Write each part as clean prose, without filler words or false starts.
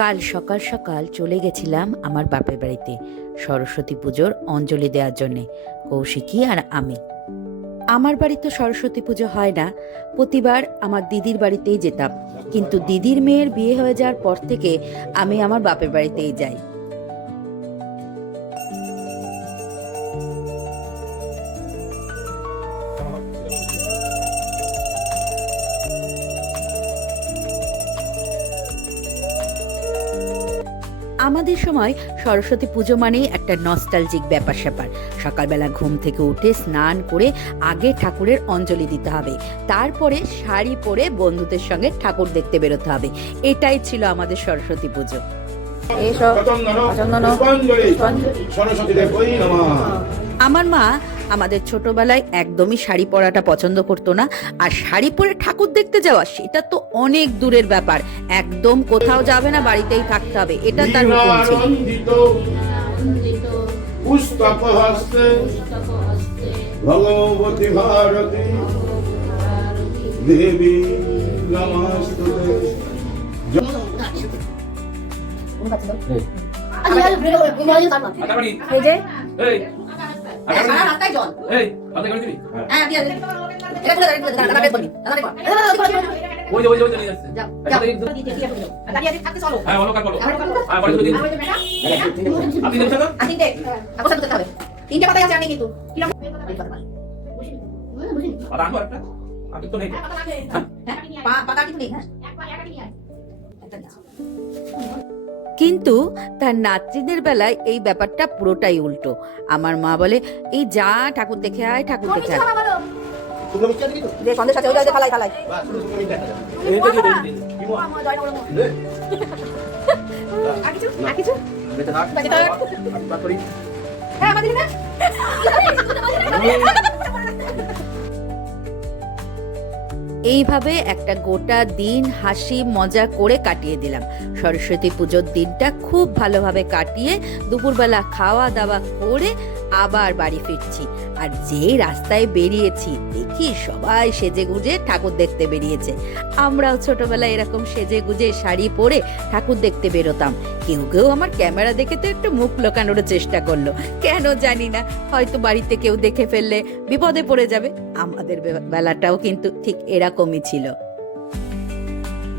কাল সকাল সকাল চলে গেছিলাম আমার বাপের বাড়িতে সরস্বতী পুজোর অঞ্জলি দেওয়ার জন্যে, কৌশিকী আর আমি। আমার বাড়িতে সরস্বতী পুজো হয় না, প্রতিবার আমার দিদির বাড়িতেই যেতাম, কিন্তু দিদির মেয়ের বিয়ে হয়ে যাওয়ার পর থেকে আমি আমার বাপের বাড়িতেই যাই। আমাদের সময় সরস্বতী পুজো মানেই একটা নস্টালজিক ব্যাপার স্যাপার। সকালবেলা ঘুম থেকে উঠে স্নান করে আগে ঠাকুরের অঞ্জলি দিতে হবে, তারপরে শাড়ি পরে বন্ধুদের সঙ্গে ঠাকুর দেখতে বেরোতে হবে। এটাই ছিল আমাদের সরস্বতী পুজো। আমার মা আমাদের ছোটবেলায় একদমই শাড়ি পরাটা পছন্দ করতো না, আর শাড়ি পরে ঠাকুর দেখতে যাওয়া সেটা তো অনেক দূরের ব্যাপার। একদম কোথাও যাবে না, বাড়িতেই থাকতে হবে, এটা তার হুকুম ছিল। ভগবতী ভারতী দেবী নমস্তুতে। কিন্তু তার নাতনিদের বেলায় এই ব্যাপারটা পুরোটাই উল্টো। আমার মা বলে, এই যা ঠাকুর দেখে আয়, ঠাকুর দেখে আয়। এইভাবে একটা গোটা দিন হাসি মজা করে কাটিয়ে দিলাম। সরস্বতী পুজোর দিনটা খুব ভালোভাবে কাটিয়ে দুপুরবেলা খাওয়া দাওয়া করে আবার বাড়ি ফিরছি। আর যেই রাস্তায় বেরিয়েছি দেখি সবাই সেজে গুজে ঠাকুর দেখতে বেরিয়েছে। আমরাও ছোটবেলায় এরকম সেজে গুজে শাড়ি পরে ঠাকুর দেখতে বেরোতাম। কেউ কেউ আমার ক্যামেরা দেখে তো একটু মুখ লোকানোর চেষ্টা করলো, কেন জানি না, হয়তো বাড়িতে কেউ দেখে ফেললে বিপদে পড়ে যাবে। আমাদের বেলাটাও কিন্তু ঠিক এরকমই ছিল।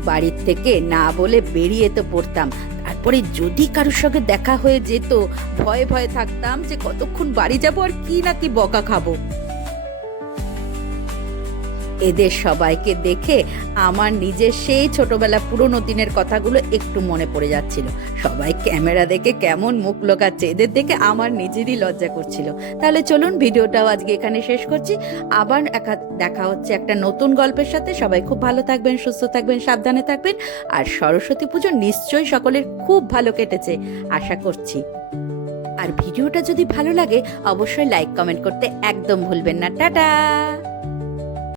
বাড়ির থেকে না বলে বেরিয়ে তো পড়তাম, তারপরে যদি কারোর সঙ্গে দেখা হয়ে যেত ভয়ে ভয়ে থাকতাম যে কতক্ষণ বাড়ি যাব আর কি না কি বকা খাবো। এদের সবাইকে দেখে আমার নিজের সেই ছোটবেলা পুরোনো দিনের কথাগুলো একটু মনে পড়ে যাচ্ছিল। সবাই ক্যামেরা দেখে কেমন মুখ লোকাচ্ছে, এদের দেখে আমার নিজেরই লজ্জা করছিল। তাহলে চলুন ভিডিওটাও আজকে এখানে শেষ করছি। আবার দেখা হচ্ছে একটা নতুন গল্পের সাথে। সবাই খুব ভালো থাকবেন, সুস্থ থাকবেন, সাবধানে থাকবেন। আর সরস্বতী পুজো নিশ্চয়ই সকলের খুব ভালো কেটেছে আশা করছি। আর ভিডিওটা যদি ভালো লাগে অবশ্যই লাইক কমেন্ট করতে একদম ভুলবেন না। টাটা।